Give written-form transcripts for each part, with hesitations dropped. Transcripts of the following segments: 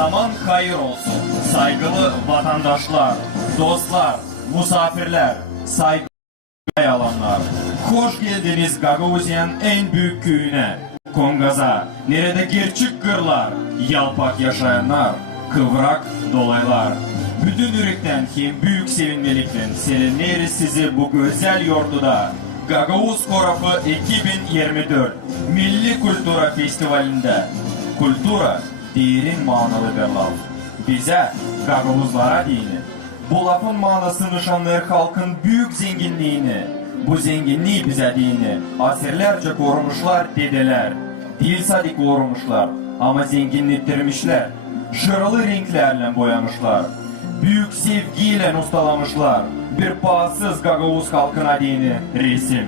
Zaman hayır olsun. Saygılı vatandaşlar, dostlar, misafirler, saygılı alanlar. Hoş geldiniz Gagauziya'nın en büyük köyüne. Kongaz'a, nerede gerçek kırlar, yalpak yaşayanlar, kıvrak dolaylar. Bütün yürekten kim büyük sevinmelikten selamleriz sizi bu güzel yurduda. Gagauz Korafı 2024 Milli Kultura Festivali'nde. Kultura derin manalı bir laf. Bize, Gagauzlara dini. Bu lafın manası nişanlar halkın büyük zenginliğini. Bu zenginliği bize dini. Asırlarca korumuşlar dedeler. Dil sadik korumuşlar ama zenginlettirmişler. Şıralı renklerle boyamışlar. Büyük sevgiyle ustalamışlar. Bir bağımsız Gagauz halkına dini resim.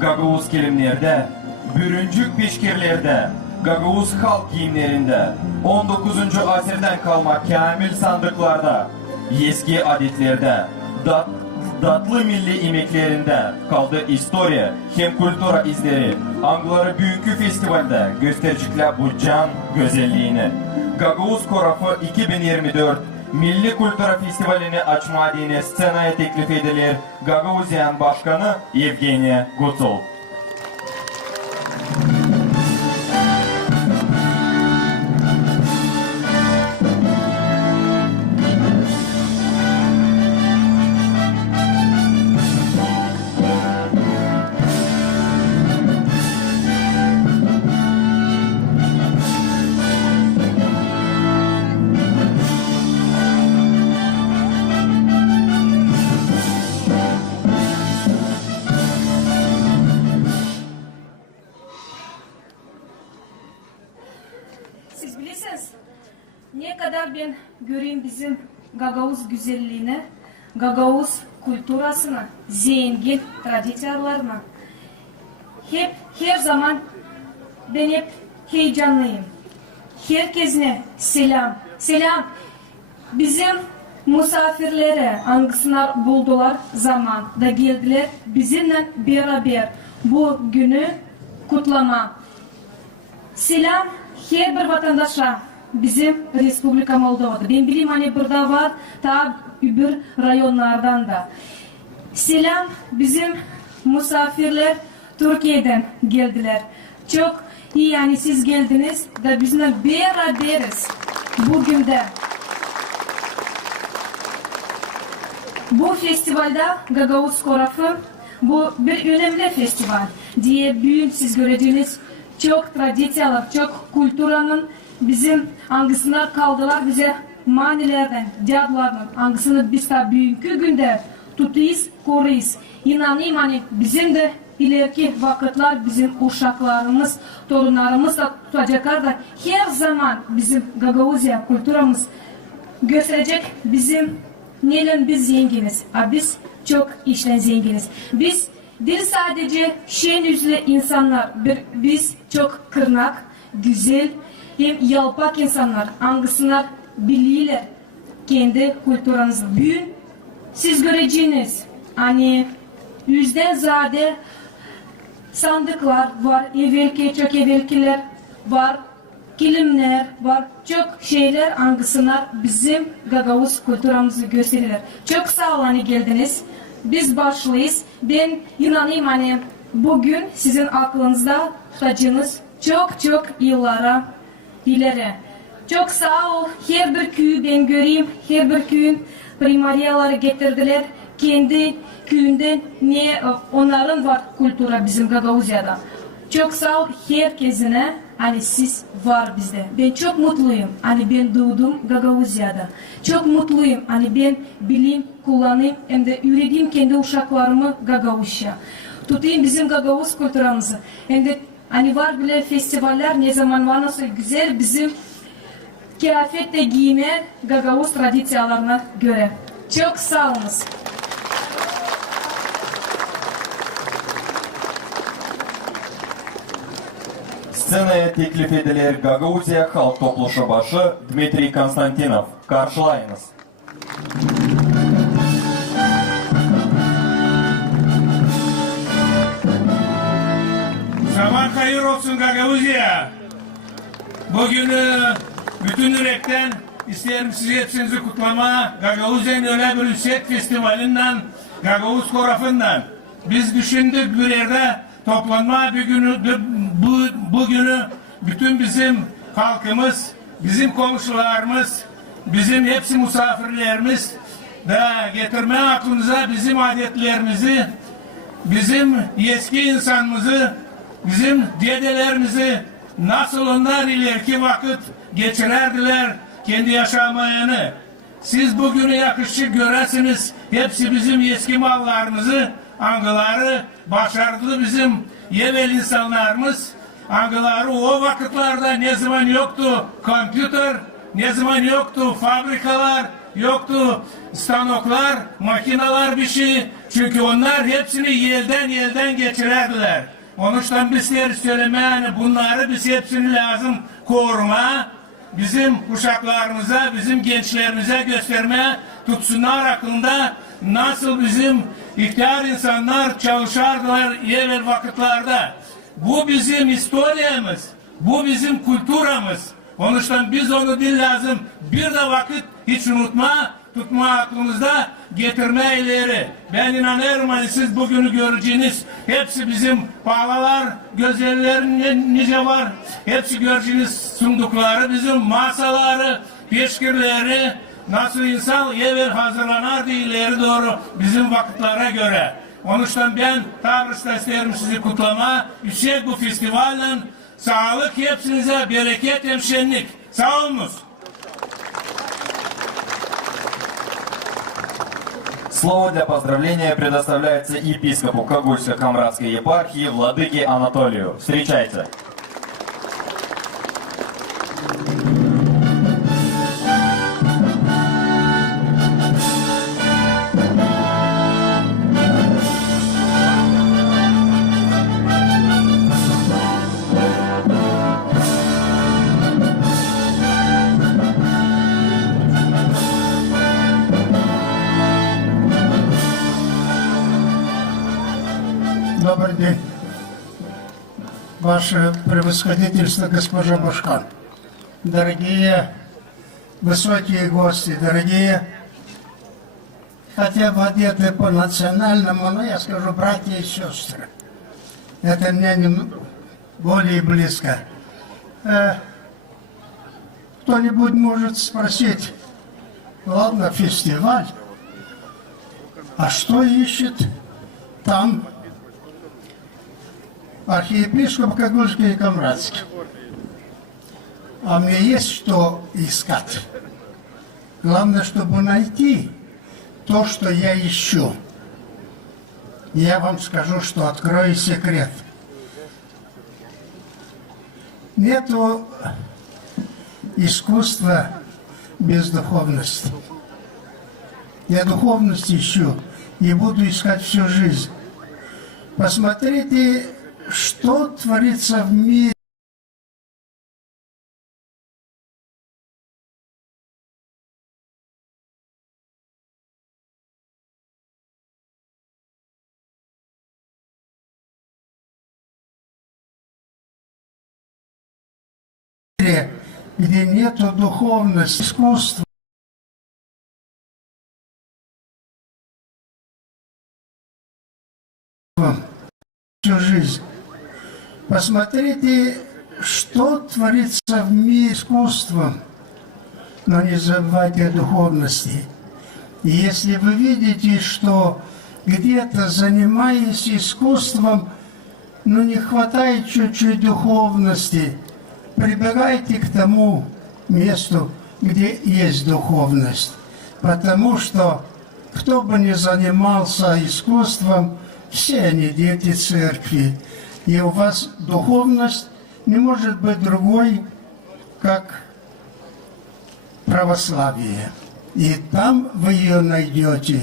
Gagauz kilimlerde, bürüncük peşkirlerde, Gagauz halk giyimlerinde, 19. asırdan kalma kamil sandıklarda, eski adetlerde, tatlı milli imeklerinde kaldı istoriya hem kultura izleri. Angları büyükü festivalde göstericikler bu can güzelliğini. Gagauz Korafı 2024 Milli Kultura Festivali'ni açma adına scenaya teklif edilir Gagauzyan Başkanı Evgeniya Gutsov. Siz bilirsiniz, ne kadar ben göreyim bizim Gagauz güzelliğine, Gagauz kulturasına, zengin tradisiyalarına. Her zaman ben hep heyecanlıyım. Herkesine selam. Selam. Bizim misafirlere hangisine buldular zaman da geldiler bizimle beraber bu günü kutlama. Selam her bir vatandaşa bizim Respublika Moldova'da. Ben bileyim hani burada var ta öbür rayonlardan da. Selam bizim misafirler Türkiye'den geldiler. Çok iyi yani siz geldiniz da bizimle beraberiz bugün de. Bu festivalde Gagauz Korafı bu bir önemli festival diye büyük siz göreceğiniz çok tradisiyalar, çok kültüranın bizim hangisine kaldılar bize manilerden, diyarlardan hangisini biz de büyünkü günde tutuyuz, koruyuz. İnanayım hani bizim de ileriki vakitler bizim uşaklarımız, torunlarımız da tutacaklar da her zaman bizim Gagauzya kültüramız gösterecek bizim neyle biz zenginiz. Biz çok işten zenginiz. Biz değil sadece şen yüzlü insanlar, biz çok kırnak, güzel, hem yalpak insanlar, hangisine biliyorlar kendi kültürünüzü. Bugün siz göreceğiniz, hani yüzden zade sandıklar var, çok evvelkiler var, kilimler var, çok şeyler hangisine bizim Gagauz kültürümüzü gösterirler. Çok sağ olun hani geldiniz. Biz başlıyız. Ben inanayım hani bugün sizin aklınızda tutacağınız çok yıllara ileri. Çok sağ ol. Her bir köyü ben göreyim. Her bir köyün primariyaları getirdiler. Kendi köyünden ne onların var kültüra bizim Gagauzya'da. Çok sağ ol herkesine. Hani siz var bizde. Ben çok mutluyum. Hani ben doğdum Gagauzya'da. Çok mutluyum. Hani ben bileyim, kullanayım hem de üreteyim kendi uşaklarımı Gagauzca. Tutayım bizim Gagauz kültürümüzü. Hem de hani var bile festivaller ne zaman var nasıl güzel bizim kıyafetle giyinir Gagauz tradisiyalarına göre. Çok sağ olunuz. Scenaya teklif edilir Gagauzya Halk Topluluğu başı Dmitri Konstantinov. Karşılayınız. Zaman hayır olsun Gagauzya. Bugün bütün yürekten isterim sizi hepsinizi kutlama. Gagavuz'un öyle bir yüksek festivalinden, Gagavuz Korafı'ndan. Biz düşündük bir yerde toplanma bugünü bütün bizim halkımız, bizim komşularımız, bizim hepsi misafirlerimiz da getirme aklınıza bizim adetlerimizi, bizim eski insanımızı, bizim dedelerimizi nasıl onlar ileriki vakit geçirerdiler kendi yaşamayanı. Siz bugünü yakışık göresiniz. Hepsi bizim eski mallarımızı, angıları, başarılı bizim evvel insanlarımız. Angıları o vakitlerde ne zaman yoktu kompüter, ne zaman yoktu fabrikalar, yoktu stanoklar, makineler bir şey. Çünkü onlar hepsini yelden geçirerdiler. Onun için bizler söylemeye bunları biz hepsini lazım koruma. Bizim kuşaklarımıza, bizim gençlerimize göstermeye tutsunlar aklında nasıl bizim ihtiyar insanlar çalışardılar evvel vakitlerde. Bu bizim historiyamız, bu bizim kültürümüz. Onun için biz onu değil lazım bir de vakit hiç tutma aklımızda getirme ileri. Ben inanıyorum hani siz bugünü göreceğiniz hepsi bizim pahalılar, güzellerin nice var. Hepsi göreceğiniz sundukları, bizim masaları, peşkirleri, nasıl insan evvel hazırlanardı ileri doğru bizim vakitlere göre. Onun için ben Tabrıs'ta isterim sizi kutlama. Yüksek bu festivalle sağlık hepsinize, bereket hem şenlik. Sağ olunuz. Слово для поздравления предоставляется епископу Когульско-Камрадской епархии владыке Анатолию. Встречайте. Добрый день, Ваше Превосходительство, госпожа Бушкан, дорогие высокие гости, дорогие, хотя бы одеты по-национальному, но я скажу братья и сестры. Это мне более близко. Кто-нибудь может спросить, ладно, фестиваль, а что ищет там архиепископ Когульский и Камрадский? А мне есть что искать. Главное, чтобы найти то, что я ищу. Я вам скажу, что открою секрет. Нету искусства без духовности. Я духовность ищу и буду искать всю жизнь. Посмотрите, что творится в мире. Где нету духовности, искусства. Всю жизнь. Посмотрите, что творится в мире искусством, но не забывайте о духовности. И если вы видите, что где-то занимаясь искусством, но не хватает чуть-чуть духовности, прибегайте к тому месту, где есть духовность. Потому что кто бы ни занимался искусством, все они дети церкви. И у вас духовность не может быть другой, как православие. И там вы ее найдете.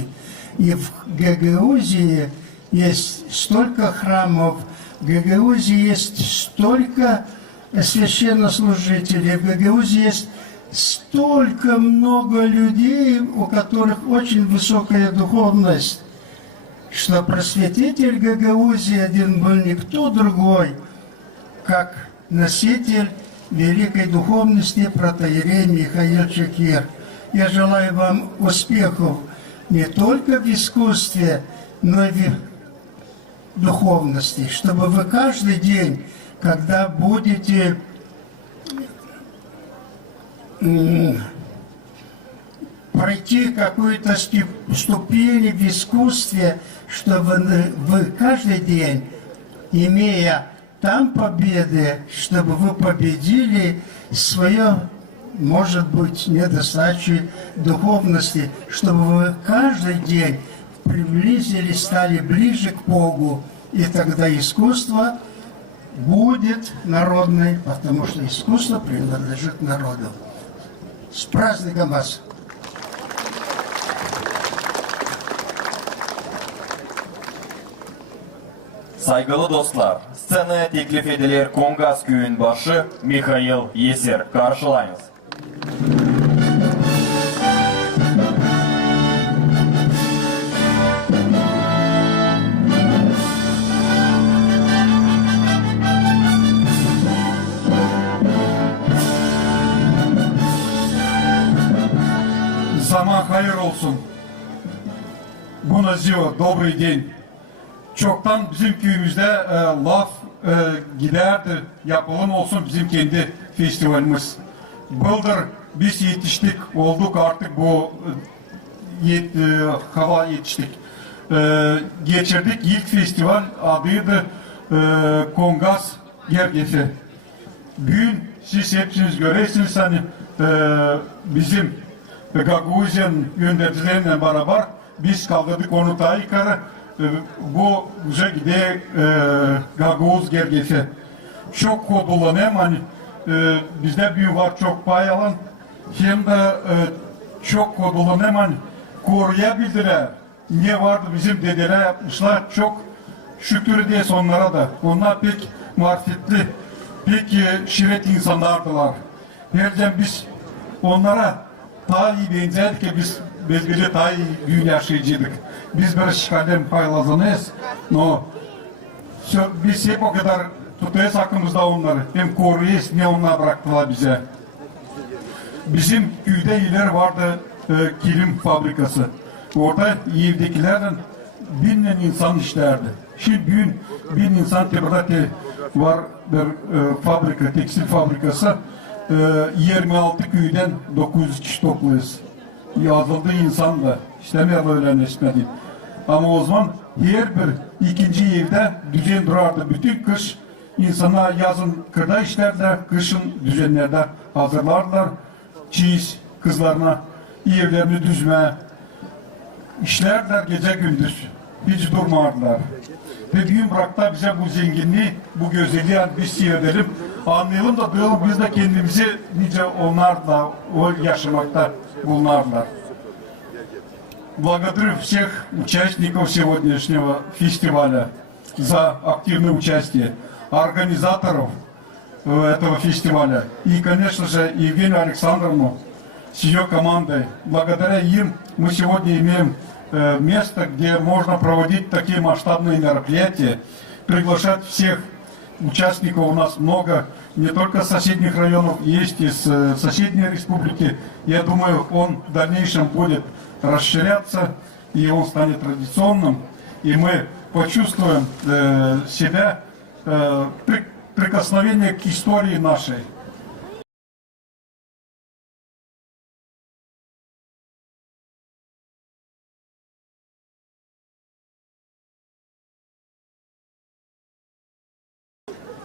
И в Гагаузии есть столько храмов, в Гагаузии есть столько священнослужителей, в Гагаузии есть столько много людей, у которых очень высокая духовность, что просветитель Гагаузии один был никто другой, как носитель великой духовности протоиерей Михаил Чекир. Я желаю вам успехов не только в искусстве, но и в духовности, чтобы вы каждый день, когда будете пройти какую-то ступень в искусстве, чтобы вы каждый день, имея там победы, чтобы вы победили свое, может быть, недостачи духовности, чтобы вы каждый день приблизились, стали ближе к Богу, и тогда искусство будет народной, потому что искусство принадлежит народу. С праздником вас! Saygılı dostlar, scenaya teklif edilir Kongas köyün başı Mihail Yeser. Karşılayınız. Zaman hayır olsun. Buonasera, добрый день. Çoktan bizim köyümüzde laf giderdi, yapalım olsun bizim kendi festivalimiz. Bıldır biz yetiştik, olduk artık bu hava yetiştik. Geçirdik ilk festival adıydı Kongas Gergefe. Bugün siz hepsiniz göresiniz hani bizim Gagauzyan yöneticileriyle beraber biz kaldırdık onu daha yukarı. Bu güzel gidiyor Gagauz Gergefe. Çok kodulanım hani bizde büyü var çok payalan hem de çok kodulanım hani koruyabildiler. Ne vardı bizim dedeler yapmışlar çok şükür ederiz onlara da. Onlar pek marifetli, pek şiret insanlardılar. Herden biz onlara daha iyi benzerdik ki biz bile daha iyi gün yaşayıcıydık. Biz bir şikayem paylaşanız, no biz hep o kadar tutuyuz hakkımızda onları. Hem koruyuz, ne onlar bıraktılar bize. Bizim köyde iler vardı kilim fabrikası. Orada evdekilerden binle insan işlerdi. Şimdi bugün 1000 insan tebrik vardır fabrika, tekstil fabrikası. 26 köyden 900 kişi topluyoruz. Yazıldı insan da işlemeye öğrenleşmedi. Ama o zaman her bir ikinci evde düzen durardı. Bütün kış insanlar yazın kırda işlerler, kışın düzenlerde hazırlarlar. Çiğiz kızlarına evlerini düzme işlerler gece gündüz. Hiç durmarlar. Ve bugün bıraktı bize bu zenginliği, bu güzelliği biz seyredelim. Anlayalım da duyalım biz de kendimizi nice onlarla o yaşamakta bulunarlar. Благодарю всех участников сегодняшнего фестиваля за активное участие, организаторов этого фестиваля и, конечно же, Евгению Александровну с ее командой. Благодаря им мы сегодня имеем место, где можно проводить такие масштабные мероприятия, приглашать всех участников. У нас много, не только с соседних районов, есть из соседней республики. Я думаю, он в дальнейшем будет расширяться, и он станет традиционным, и мы почувствуем себя, прикосновение к истории нашей.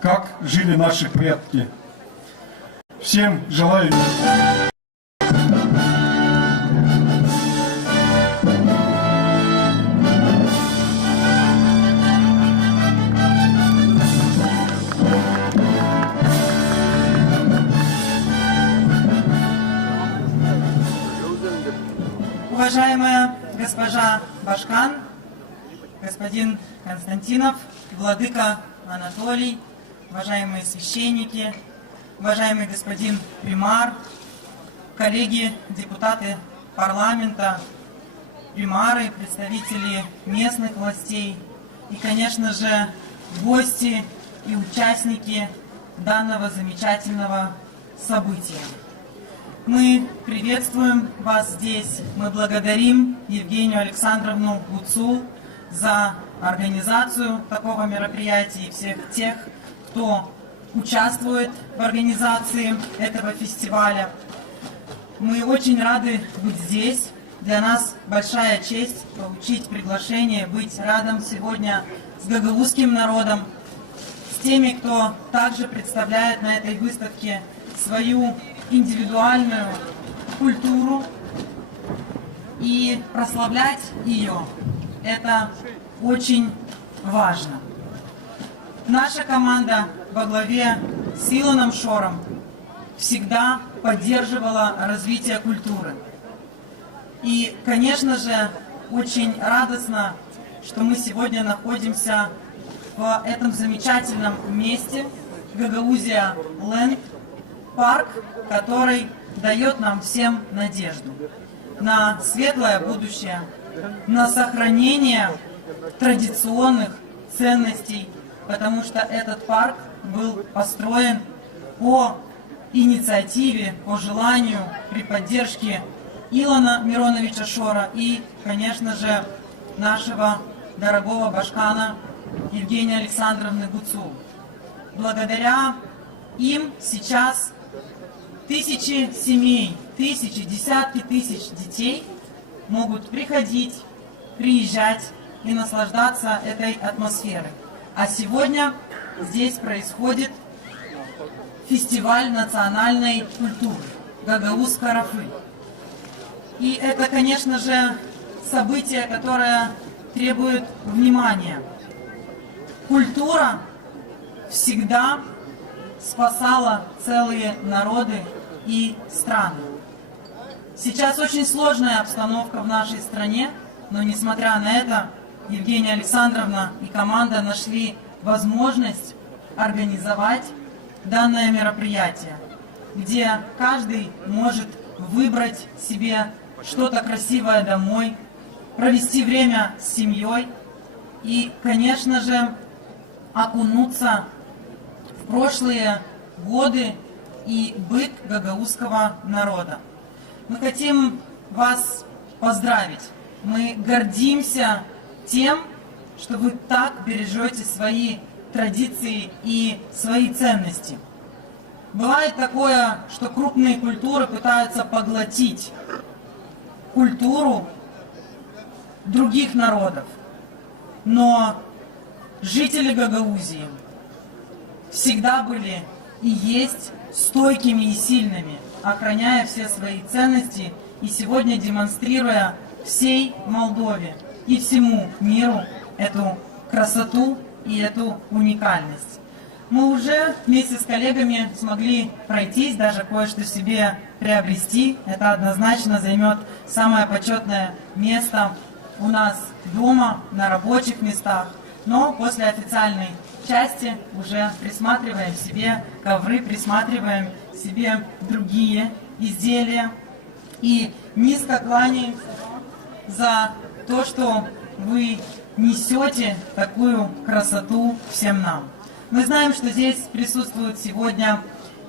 Как жили наши предки. Всем желаю. Уважаемая госпожа Башкан, господин Константинов, владыка Анатолий, уважаемые священники, уважаемый господин примар, коллеги, депутаты парламента, примары, представители местных властей и, конечно же, гости и участники данного замечательного события. Мы приветствуем вас здесь, мы благодарим Евгению Александровну Гуцул за организацию такого мероприятия и всех тех, кто участвует в организации этого фестиваля. Мы очень рады быть здесь. Для нас большая честь получить приглашение быть рядом сегодня с гагаузским народом, с теми, кто также представляет на этой выставке свою индивидуальную культуру, и прославлять ее. Это очень важно. Наша команда во главе с Илоном Шором всегда поддерживала развитие культуры. И, конечно же, очень радостно, что мы сегодня находимся в этом замечательном месте, Гагаузия Ленд, парк, который дает нам всем надежду на светлое будущее, на сохранение традиционных ценностей, потому что этот парк был построен по инициативе, по желанию, при поддержке Илона Мироновича Шора и, конечно же, нашего дорогого башкана Евгения Александровны Гуцул. Благодаря им сейчас тысячи семей, десятки тысяч детей могут приходить, приезжать и наслаждаться этой атмосферой. А сегодня здесь происходит фестиваль национальной культуры Гагаузскарафы. И это, конечно же, событие, которое требует внимания. Культура всегда спасала целые народы и страны. Сейчас очень сложная обстановка в нашей стране, но несмотря на это, Евгения Александровна и команда нашли возможность организовать данное мероприятие, где каждый может выбрать себе что-то красивое домой, провести время с семьей и, конечно же, окунуться в прошлые годы и быт гагаузского народа. Мы хотим вас поздравить. Мы гордимся тем, что вы так бережете свои традиции и свои ценности. Бывает такое, что крупные культуры пытаются поглотить культуру других народов. Но жители Гагаузии всегда были и есть стойкими и сильными, охраняя все свои ценности и сегодня демонстрируя всей Молдове и всему миру эту красоту и эту уникальность. Мы уже вместе с коллегами смогли пройтись, даже кое-что себе приобрести. Это однозначно займет самое почетное место у нас дома, на рабочих местах. Но после официальной части уже присматриваем себе ковры, присматриваем себе другие изделия. И низко кланяемся за то, что вы несете такую красоту всем нам. Мы знаем, что здесь присутствуют сегодня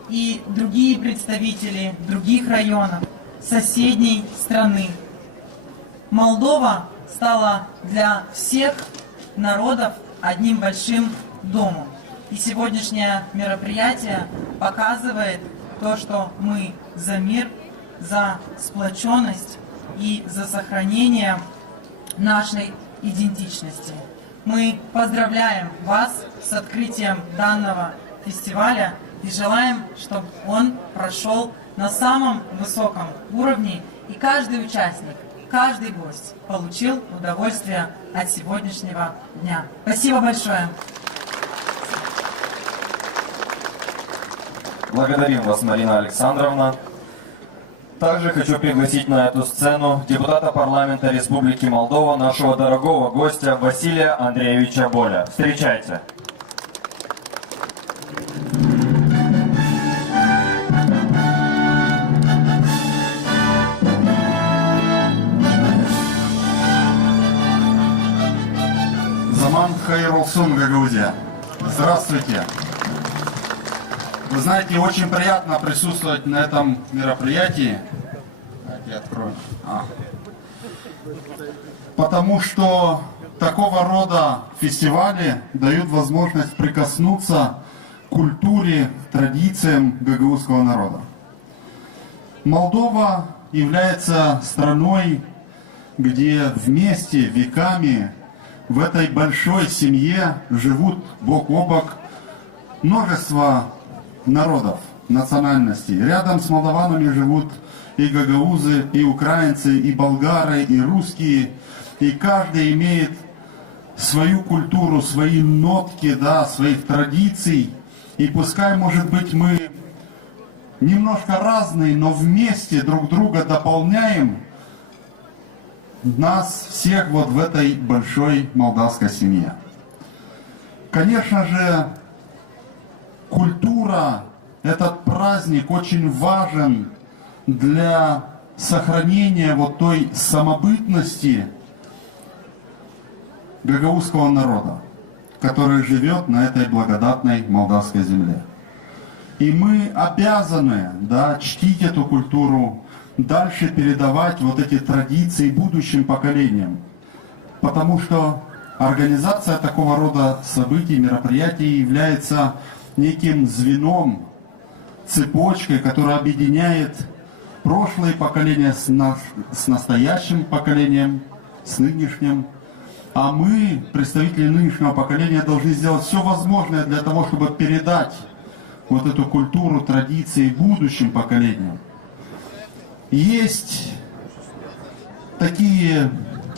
и другие представители других районов, соседней страны. Молдова стала для всех народов одним большим домом. И сегодняшнее мероприятие показывает то, что мы за мир, за сплоченность и за сохранение нашей идентичности. Мы поздравляем вас с открытием данного фестиваля и желаем, чтобы он прошел на самом высоком уровне, и каждый участник, каждый гость получил удовольствие от сегодняшнего дня. Спасибо большое. Благодарим вас, Марина Александровна. Также хочу пригласить на эту сцену депутата парламента Республики Молдова, нашего дорогого гостя Василия Андреевича Боля. Встречайте. Заман Хайрулсун, Гагаузия. Здравствуйте. Вы знаете, очень приятно присутствовать на этом мероприятии. Давайте откроем. Потому что такого рода фестивали дают возможность прикоснуться к культуре, традициям гагаузского народа. Молдова является страной, где вместе, веками, в этой большой семье живут бок о бок множество народов, национальностей. Рядом с молдаванами живут и гагаузы, и украинцы, и болгары, и русские. И каждый имеет свою культуру, свои нотки, да, своих традиций. И пускай, может быть, мы немножко разные, но вместе друг друга дополняем, нас всех вот в этой большой молдавской семье. Конечно же, культура, этот праздник очень важен для сохранения вот той самобытности гагаузского народа, который живет на этой благодатной молдавской земле. И мы обязаны, да, чтить эту культуру, дальше передавать вот эти традиции будущим поколениям. Потому что организация такого рода событий, мероприятий является неким звеном, цепочкой, которая объединяет прошлые поколения с настоящим поколением, с нынешним. А мы, представители нынешнего поколения, должны сделать все возможное для того, чтобы передать вот эту культуру, традиции будущим поколениям. Есть такие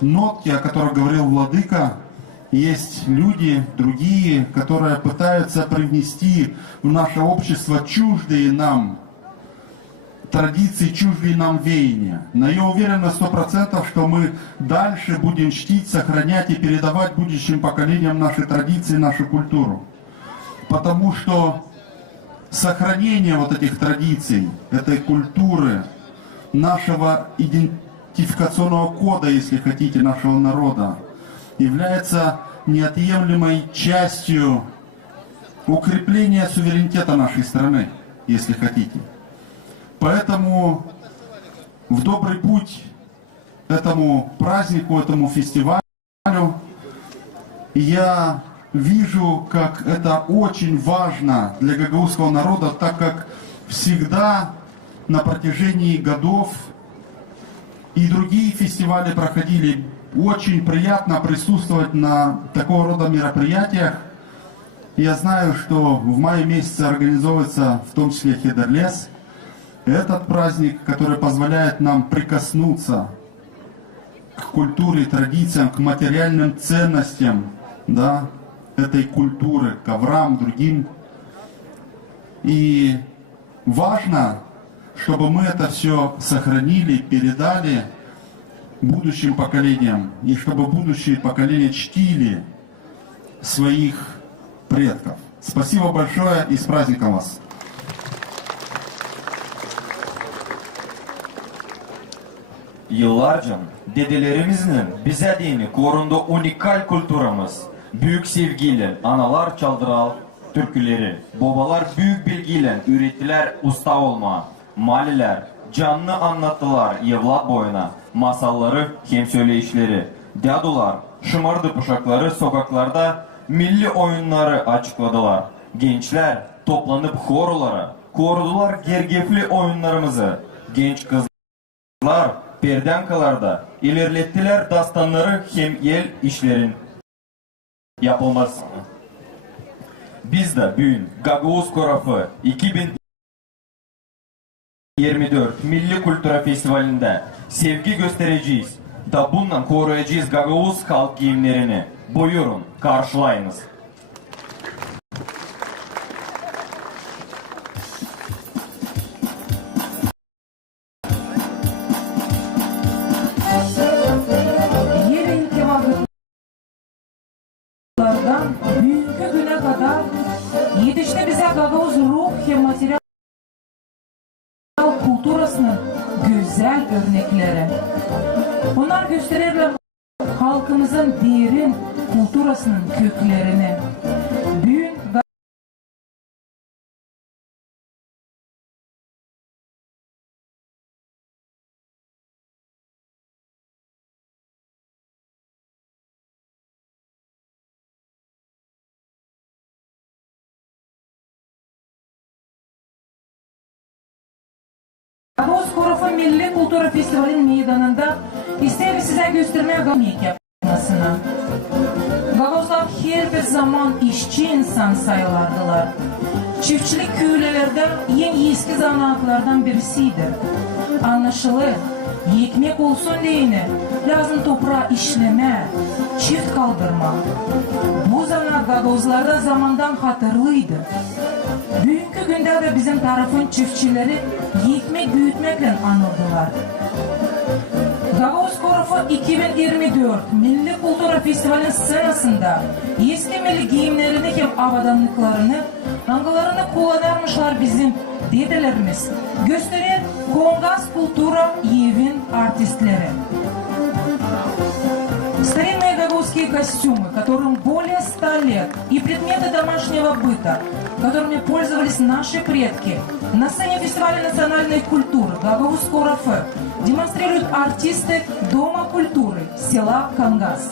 нотки, о которых говорил Владыка, есть люди, другие, которые пытаются привнести в наше общество чуждые нам традиции, чуждые нам веяния. Но я уверен на 100%, что мы дальше будем чтить, сохранять и передавать будущим поколениям наши традиции, нашу культуру. Потому что сохранение вот этих традиций, этой культуры, нашего идентификационного кода, если хотите, нашего народа, является неотъемлемой частью укрепления суверенитета нашей страны, если хотите. Поэтому в добрый путь этому празднику, этому фестивалю я вижу, как это очень важно для гагаузского народа, так как всегда на протяжении годов и другие фестивали проходили. Очень приятно присутствовать на такого рода мероприятиях. Я знаю, что в мае месяце организовывается в том числе Хедерлес. Этот праздник, который позволяет нам прикоснуться к культуре, традициям, к материальным ценностям, да, этой культуры, коврам, другим. И важно, чтобы мы это все сохранили, передали будущим поколениям, и чтобы будущие поколения чтили своих предков. Спасибо большое и с праздником вас! Yıllarca dedelerimizin bize değini korunduğu unikal kültürümüz, büyük sevgiyle analar çaldıral türküleri, babalar büyük bilgiyle ürettiler usta olma, maliler canlı anlattılar yevlat boyuna, masalları hem söyleyişleri, dadular şımardı puşakları sokaklarda milli oyunları açıkladılar, gençler toplanıp horolara korudular gergefli oyunlarımızı, genç kızlar perdenkalarda ilerlettiler dastanları hem el işlerin yapılmasını. Biz de bugün Gagauz Korafı 2024 Milli Kültüra Festivali'nde sevgi göstereceğiz. Da bundan koruyacağız Gagauz halk giyimlerini. Buyurun karşılayınız. Yerinki vakıtlardan büyükü güne kadar yetişti bize Gagauz ruh ve materyal kulturasının güzel örnekleri. Bunlar gösterirler halkımızın derin kulturasının köklerini. Gagauz-Korof'un Milli Kultura Festivali'nin meydanında isterim size göstermeye gamik yapmasını. Gagauzlar her bir zaman işçi insan sayılardılar. Çiftçilik köylerde en eski zanaatlardan birisiydi. Anlaşılır, ekmek olsun diyene lazım toprağa işleme, çift kaldırma. Bu zanaat Gagauzlarda zamandan hatırlıydı. Bugünkü günde de bizim tarafın çiftçileri ekmek büyütmekle anıldılar. Gagauz-Korof'u 2024 Milli Kultura Festivali sırasında eski milli giyimlerini hem avadanlıklarını, hangilerini kullanırmışlar bizim dedelerimiz. Gösteren Kongas Kultura Evin artistleri. Старинные гагаузские костюмы, которым более 100 лет, и предметы домашнего быта, которыми пользовались наши предки, на сцене фестиваля национальной культуры Гагауз-Корофе демонстрируют артисты Дома культуры села Конгас.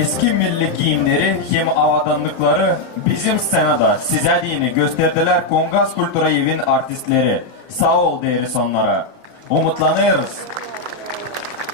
Eski milli giyimleri hem avadanlıkları bizim scenada size dini gösterdiler Kongas Kultura Evin artistleri. Sağ ol deriz onlara.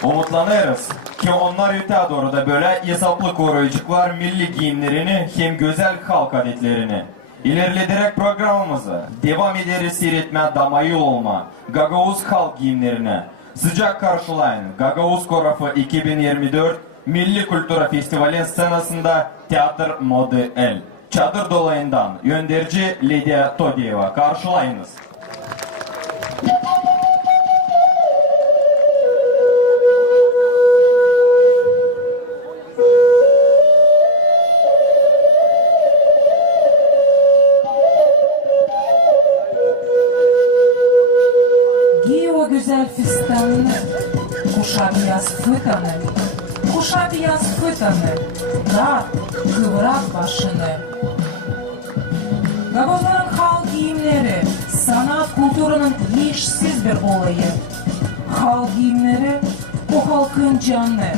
Umutlanırız ki onlar öte doğru da böyle hesaplı koruyucuklar milli giyimlerini hem güzel halk adetlerini. İlerlederek programımızı devam ederiz seyretme damayı olma Gagauz halk giyimlerine. Sıcak karşılayın Gagauz-Korof'u 2024 Milli Kultura Festivali scenasında Teatr Modı El. Çadır dolayından yönderci Lidia Todiyeva karşılayınız. fıtanı, kuşa beyaz fıtanı, dar, kıvrak başını. Gagozların halk giyimleri, sanat kültürünün eşsiz bir olayı. Halk giyimleri, o halkın canı,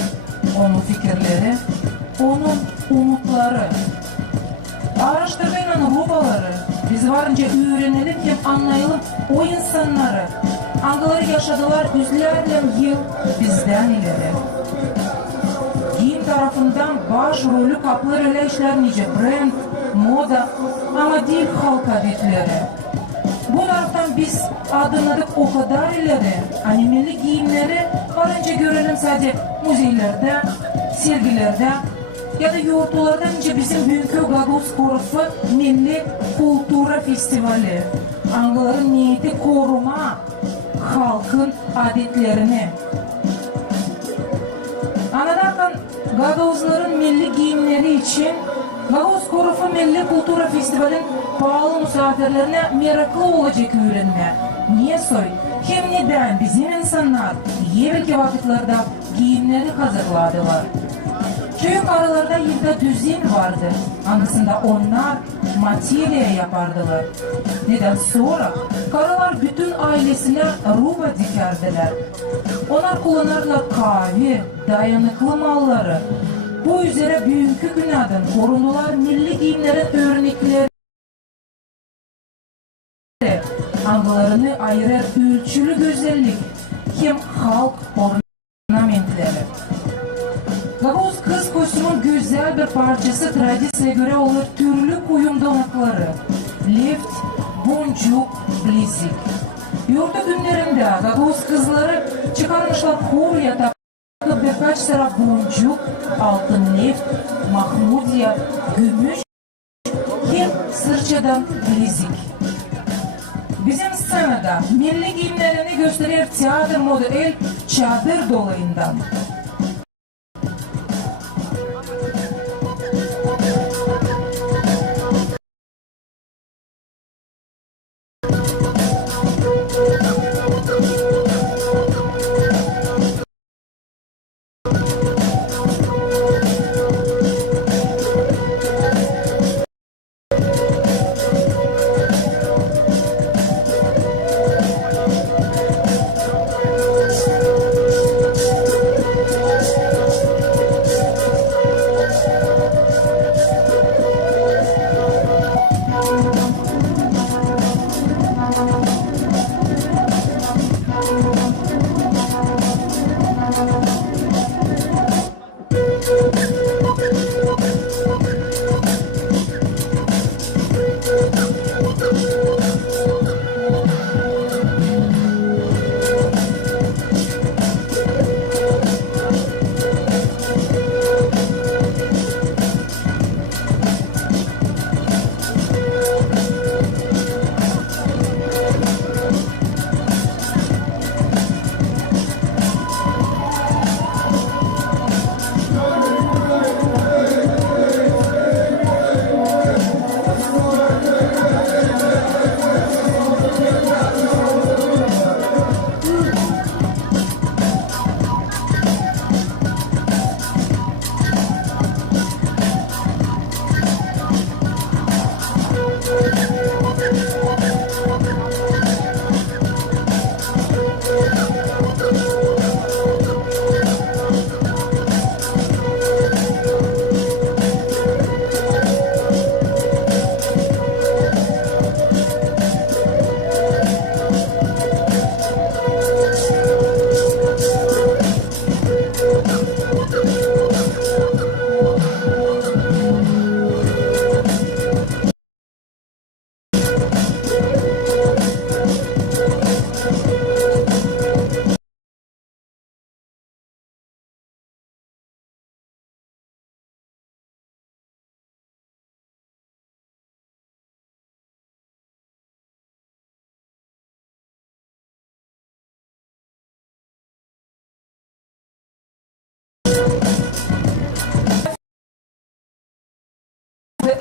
onun fikirleri, onun umutları. Araştırdığının rubaları, biz varınca öğrenelim hem anlayalım o insanları. Hangileri yaşadılar yüzlerce yıl bizden ileri. Giyim tarafından baş rolü kaplar ile işlenmeyecek brand, moda ama değil halk adetleri. Bu taraftan biz adımladık o kadar ileri. Hani milli giyimleri varınca görelim sadece müzelerde, sergilerde ya da yurtlarda önce bizim bugünkü Gagavuz Korfu Milli Kultura Festivali. Angıların niyeti koruma halkın adetlerini. Anadan Gagavuzların milli giyimleri için Gagavuz Korfu Milli Kultura Festivali'nin pahalı misafirlerine meraklı olacak öğrenme. Niye soy? Hem neden bizim insanlar evvelki vakitlerde giyimleri hazırladılar. Köy aralarda yılda düzen vardı. Anısında onlar materya yapardılar. Neden sonra karılar bütün ailesine ruba dikerdiler. Onlar kullanırlar kahve, dayanıklı malları. Bu üzere bugünkü günadan korundular milli giyimlerin örnekleri. Angılarını ayırar ölçülü güzellik hem halk ornamentleri. Gagavuz kız kostümün güzel bir parçası tradisyaya göre olur türlü kuyum donakları. Lift, boncuk, bilezik. Yurtta günlerinde Gagavuz kızları çıkarmışlar hur yatak birkaç sıra boncuk, altın lift, mahmudya, gümüş hem sırçadan bilezik. Bizim scenada milli giyimlerini gösterir tiyatro model çadır dolayından.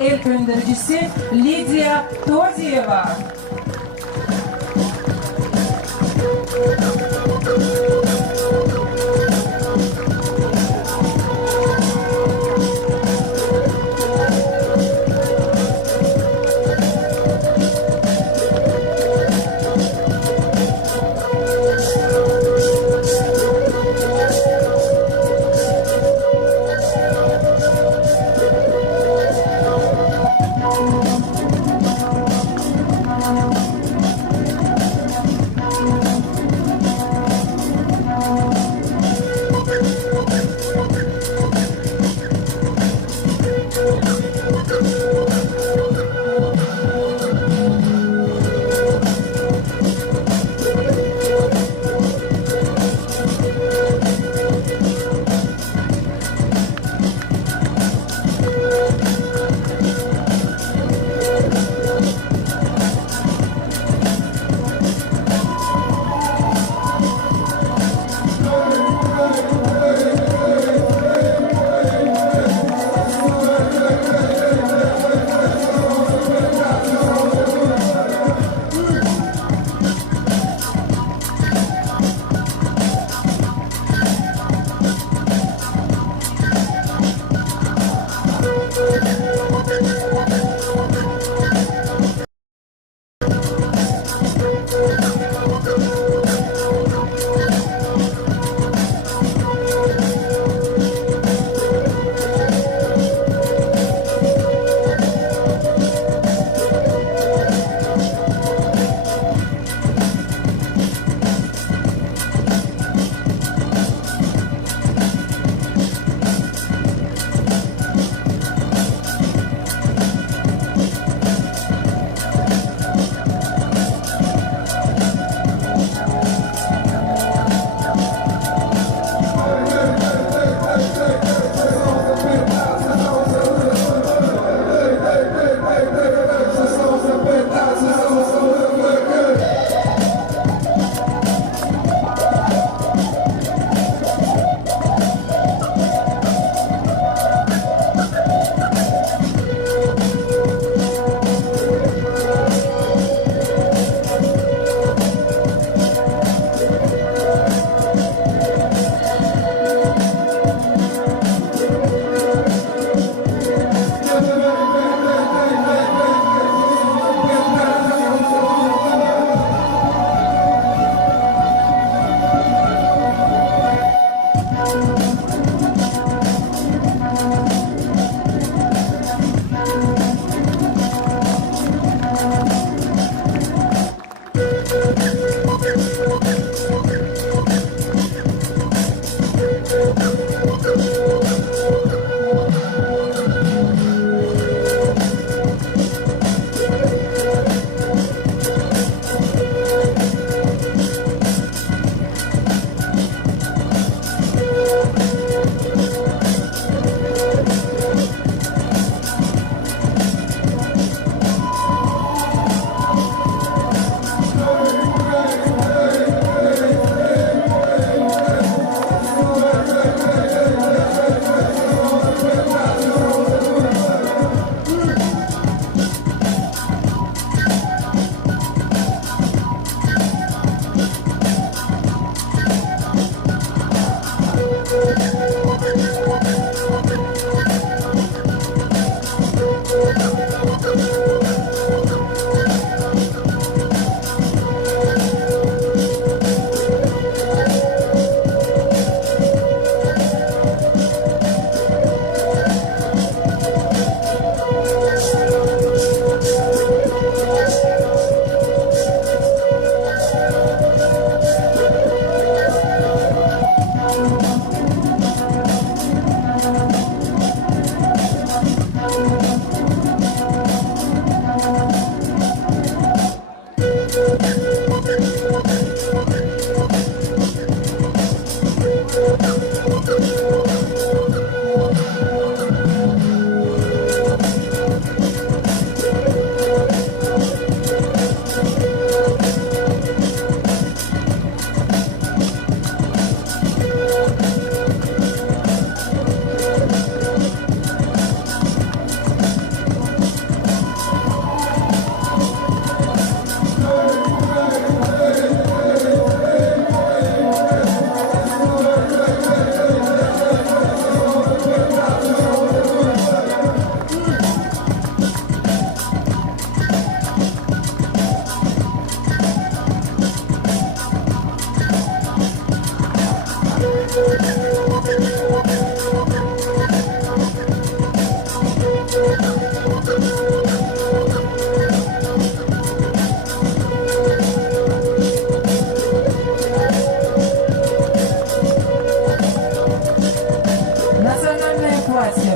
El göndericisi Lidya Toziyeva.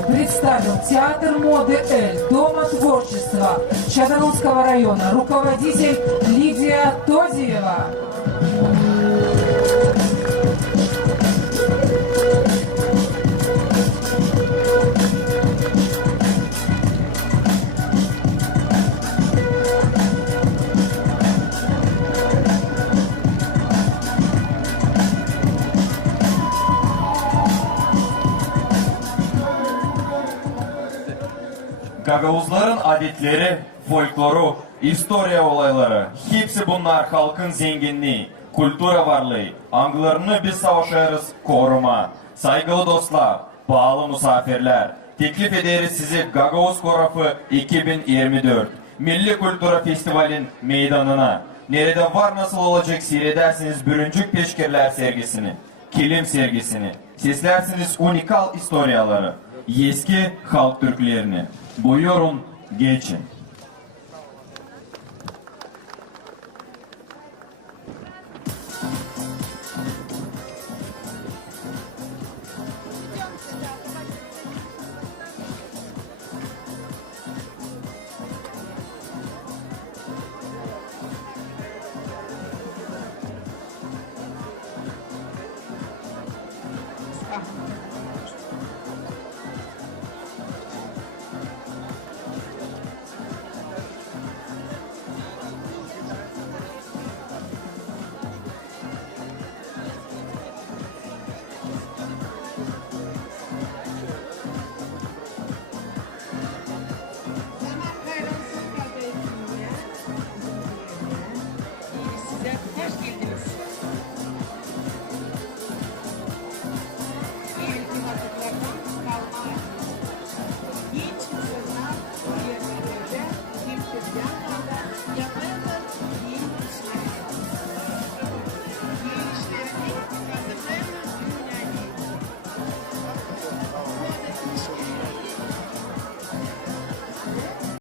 Представил Театр моды «Эль», Дома творчества Чадаровского района, руководитель Лидия Тозиева. Gagavuzların adetleri, folkloru, historia olayları, hepsi bunlar halkın zenginliği, kültüre varlığı, anglarını biz savaşarız koruma. Saygılı dostlar, bağlı misafirler, teklif ederiz sizi Gagavuz Korafı 2024 Milli Kültüre Festival'in meydanına. Nerede var nasıl olacak seyredersiniz Bürüncük Peşkirler sergisini, Kilim sergisini, seslersiniz unikal historiaları, eski halk türkülerini. Buyurun, geçin.